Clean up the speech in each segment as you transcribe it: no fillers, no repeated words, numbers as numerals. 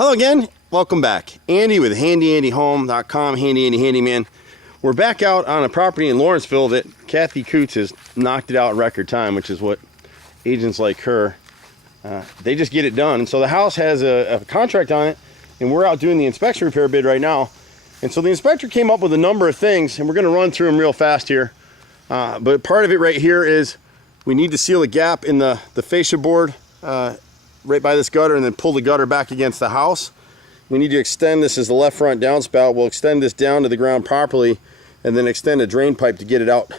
Hello again, welcome back. Andy with HandyANDYHome.com, Handy Andy Handyman. We're back out on a property in Lawrenceville that Kathy Coots has knocked it out in record time, which is what agents like her, they just get it done. And so the house has a contract on it, and we're out doing the inspection repair bid right now. And so the inspector came up with a number of things, and we're going to run through them real fast here. But part of it right here is we need to seal a gap in the fascia board right by this gutter, and then pull the gutter back against the house. We need to extend this as the left front downspout. We'll extend this down to the ground properly, and then extend a drain pipe to get it out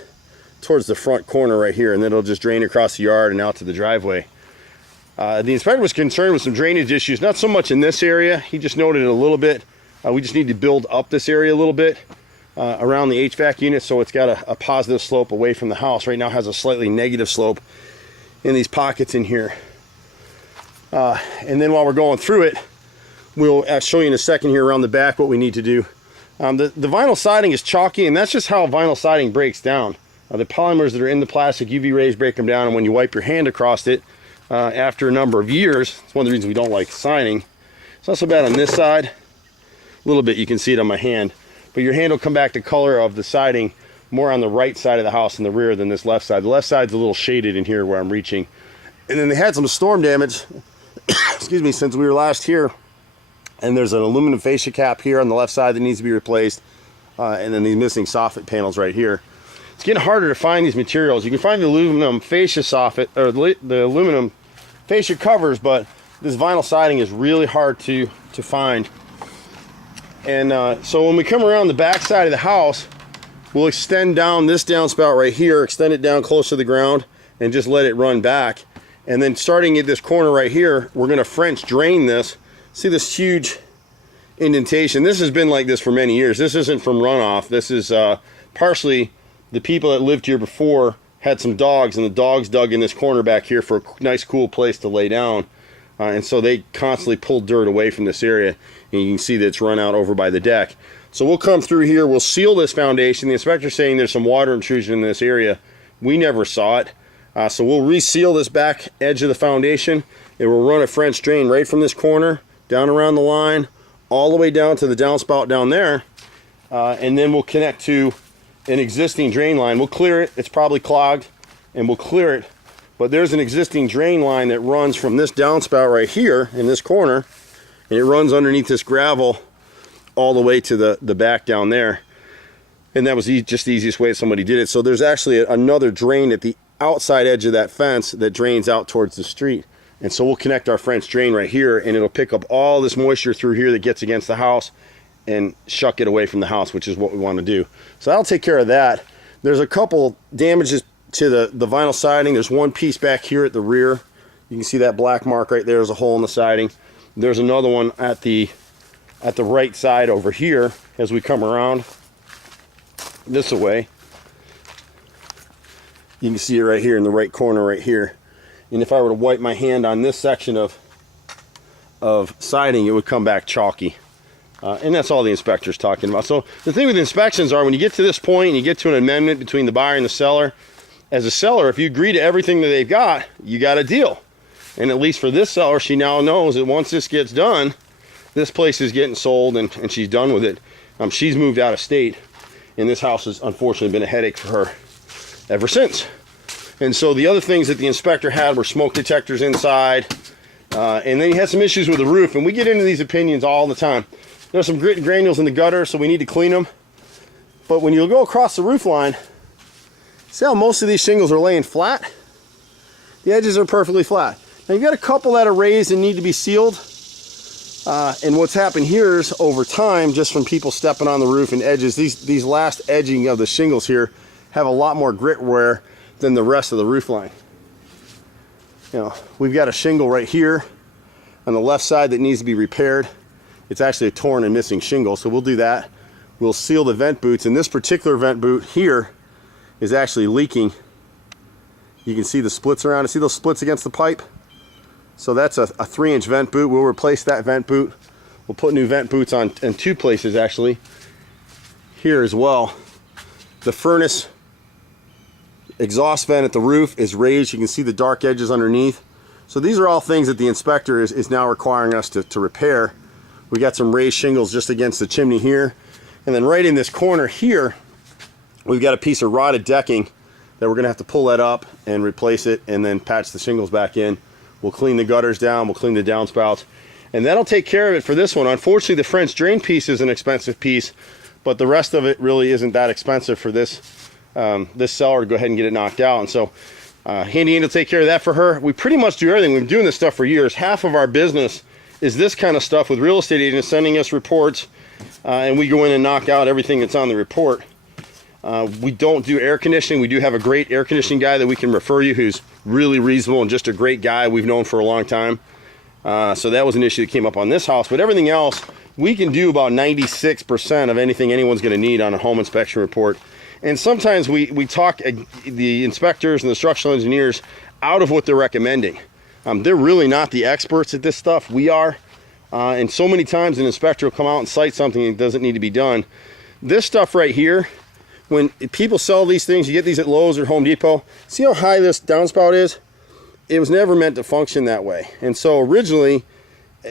towards the front corner right here, and then it'll just drain across the yard and out to the driveway. The inspector was concerned with some drainage issues, not so much in this area. He just noted it a little bit. We just need to build up this area a little bit around the HVAC unit, so it's got a positive slope away from the house. Right now it has a slightly negative slope in these pockets in here. And then while we're going through it, we'll show you in a second here around the back what we need to do. The vinyl siding is chalky, and that's just how vinyl siding breaks down. The polymers that are in the plastic, UV rays break them down, and when you wipe your hand across it after a number of years, it's one of the reasons we don't like siding. It's not so bad on this side. A little bit, you can see it on my hand. But your hand will come back to color of the siding more on the right side of the house in the rear than this left side. The left side's a little shaded in here where I'm reaching. And then they had some storm damage, excuse me, since we were last here. And there's an aluminum fascia cap here on the left side that needs to be replaced. And then these missing soffit panels right here. It's getting harder to find these materials. You can find the aluminum fascia soffit, or the aluminum fascia covers, but this vinyl siding is really hard to find. And so when we come around the back side of the house, we'll extend down this downspout right here, extend it down close to the ground, and just let it run back. And then starting at this corner right here, we're going to French drain this. See this huge indentation? This has been like this for many years. This isn't from runoff. This is partially the people that lived here before had some dogs, and the dogs dug in this corner back here for a nice cool place to lay down. And so they constantly pulled dirt away from this area, and you can see that it's run out over by the deck. So we'll come through here, we'll seal this foundation. The inspector's saying there's some water intrusion in this area. We never saw it. So we'll reseal this back edge of the foundation, and we'll run a French drain right from this corner, down around the line, all the way down to the downspout down there. And then we'll connect to an existing drain line. We'll clear it, it's probably clogged, and we'll clear it. But there's an existing drain line that runs from this downspout right here in this corner, and it runs underneath this gravel all the way to the back down there. And that was just the easiest way somebody did it. So there's actually another drain at the outside edge of that fence that drains out towards the street. And so we'll connect our French drain right here, and it'll pick up all this moisture through here that gets against the house and shuck it away from the house, which is what we want to do. So that'll take care of that. There's a couple damages to the vinyl siding. There's one piece back here at the rear. You can see that black mark right there. There's a hole in the siding. There's another one at the right side over here as we come around this way. You can see it right here in the right corner right here. And if I were to wipe my hand on this section of siding, it would come back chalky. And that's all the inspector's talking about. So the thing with inspections are, when you get to this point and you get to an amendment between the buyer and the seller, as a seller, if you agree to everything that they've got, you got a deal. And at least for this seller, she now knows that once this gets done, this place is getting sold, and she's done with it. She's moved out of state, and this house has unfortunately been a headache for her ever since. And so the other things that the inspector had were smoke detectors inside, and then he had some issues with the roof, and we get into these opinions all the time. There's some grit and granules in the gutter, so we need to clean them. But when you go across the roof line, see how most of these shingles are laying flat? The edges are perfectly flat. Now you've got a couple that are raised and need to be sealed. And what's happened here is, over time, just from people stepping on the roof and edges, these last edging of the shingles here have a lot more grit wear than the rest of the roof line. You know, we've got a shingle right here on the left side that needs to be repaired. It's actually a torn and missing shingle, so we'll do that. We'll seal the vent boots, and this particular vent boot here is actually leaking. You can see the splits around it. See those splits against the pipe? So that's a 3-inch vent boot. We'll replace that vent boot. We'll put new vent boots on in 2 places actually. Here as well. The furnace exhaust vent at the roof is raised. You can see the dark edges underneath. So these are all things that the inspector is now requiring us to repair. We got some raised shingles just against the chimney here. And then right in this corner here, we've got a piece of rotted decking that we're gonna have to pull that up and replace it and then patch the shingles back in. We'll clean the gutters down, we'll clean the downspouts, and that'll take care of it for this one. Unfortunately, the French drain piece is an expensive piece, but the rest of it really isn't that expensive for this this seller to go ahead and get it knocked out. And so Handy Andy will take care of that for her. We pretty much do everything. We've been doing this stuff for years. Half of our business is this kind of stuff with real estate agents sending us reports, and we go in and knock out everything that's on the report. We don't do air conditioning. We do have a great air conditioning guy that we can refer you who's really reasonable and just a great guy we've known for a long time. So that was an issue that came up on this house, but everything else, we can do about 96% of anything anyone's gonna need on a home inspection report. And sometimes we talk the inspectors and the structural engineers out of what they're recommending. They're really not the experts at this stuff. We are. And so many times an inspector will come out and cite something that doesn't need to be done. This stuff right here, when people sell these things, you get these at Lowe's or Home Depot. See how high this downspout is? It was never meant to function that way. And so originally,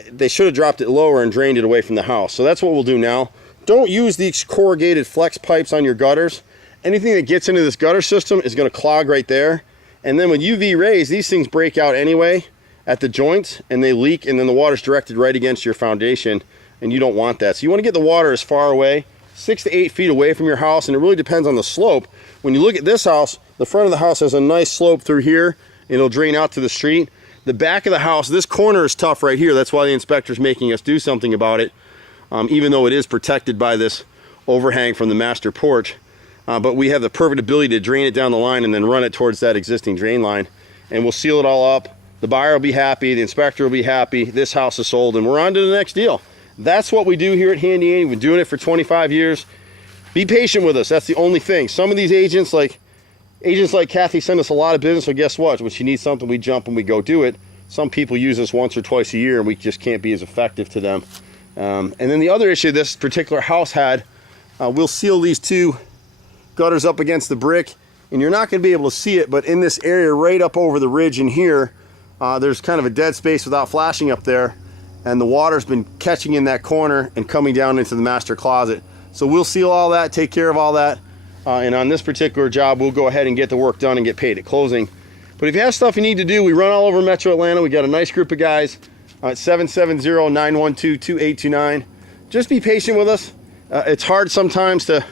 they should have dropped it lower and drained it away from the house. So that's what we'll do now. Don't use these corrugated flex pipes on your gutters. Anything that gets into this gutter system is gonna clog right there. And then with UV rays, these things break out anyway at the joints and they leak, and then the water's directed right against your foundation, and you don't want that. So you wanna get the water as far away, 6 to 8 feet away from your house, and it really depends on the slope. When you look at this house, the front of the house has a nice slope through here. It'll drain out to the street. The back of the house, this corner is tough right here. That's why the inspector's making us do something about it, even though it is protected by this overhang from the master porch. But we have the perfect ability to drain it down the line and then run it towards that existing drain line. And we'll seal it all up. The buyer will be happy, the inspector will be happy, this house is sold, and we're on to the next deal. That's what we do here at Handy Andy. We've been doing it for 25 years. Be patient with us, that's the only thing. Some of these agents like Kathy send us a lot of business, so guess what? When she needs something, we jump and we go do it. Some people use us once or twice a year and we just can't be as effective to them. And then the other issue this particular house had, we'll seal these two gutters up against the brick, and you're not going to be able to see it, but in this area right up over the ridge in here, there's kind of a dead space without flashing up there, and the water's been catching in that corner and coming down into the master closet. So we'll seal all that, take care of all that, and on this particular job we'll go ahead and get the work done and get paid at closing. But if you have stuff you need to do, we run all over Metro Atlanta. We got a nice group of guys at 770-912-2829. Just be patient with us. It's hard sometimes to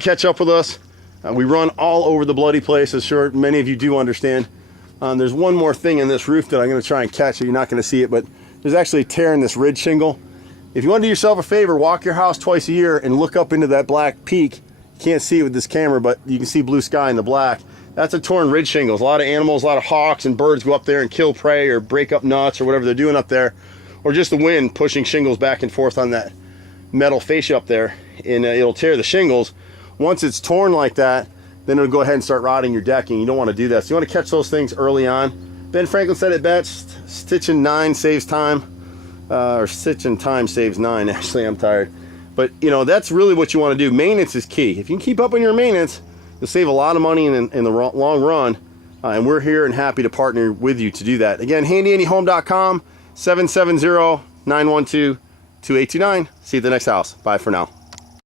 catch up with us. We run all over the bloody place, as sure many of you do understand. There's one more thing in this roof that I'm going to try and catch. You're not going to see it, but there's actually a tear in this ridge shingle. If you want to do yourself a favor, walk your house twice a year and look up into that black peak. You can't see it with this camera, but you can see blue sky in the black. That's a torn ridge shingle. A lot of animals, a lot of hawks and birds go up there and kill prey or break up nuts or whatever they're doing up there, or just the wind pushing shingles back and forth on that metal fascia up there, and it'll tear the shingles. Once it's torn like that, then it'll go ahead and start rotting your decking. You don't want to do that. So you want to catch those things early on. Ben Franklin said it best, stitching 9 saves time, or stitching time saves 9. Actually, I'm tired. But you know, that's really what you want to do. Maintenance is key. If you can keep up on your maintenance, you'll save a lot of money in the long run. And we're here and happy to partner with you to do that. Again, HandyANDYHome.com, 770-912-2829. See you at the next house. Bye for now.